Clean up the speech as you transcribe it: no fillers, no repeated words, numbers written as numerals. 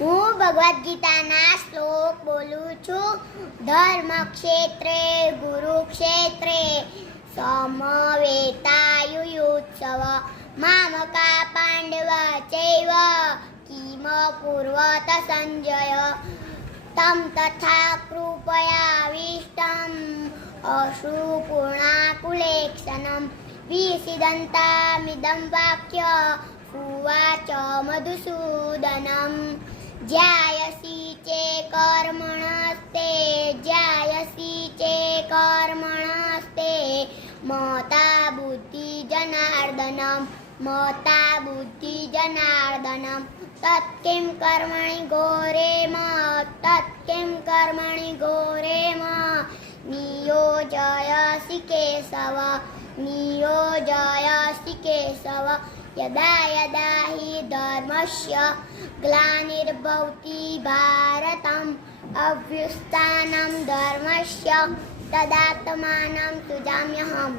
હું ભગવદ્ ગીતાના શ્લોક બોલું છું. ધર્મ ક્ષેત્રે ગુરુક્ષેત્રે સમવેતાયુયુત્સવ મામકા પાંડવા ચૈવ કિમ કુર્વત સંજય તમ તથા કૃપયાવિષ્ટમ અશ્રુપૂર્ણાકુલેક્ષણમ વિસિદન્તામિદં વાક્ય ઉવાચ મધુસૂદનમ જ્યાયસી ચે કર્મણસ્તે મતા બુદ્ધિ જનાર્દનમ તત્કિં કર્મણિ ઘોરે નિયોજયસि કેશવ યદા યદા હિ ધર્મસ્ય ગ્લાનિર્ભવતિ ભારતમ અભ્યુત્થાનમ ધર્મસ્ય તદાત્માनं સૃજામ્યહम्.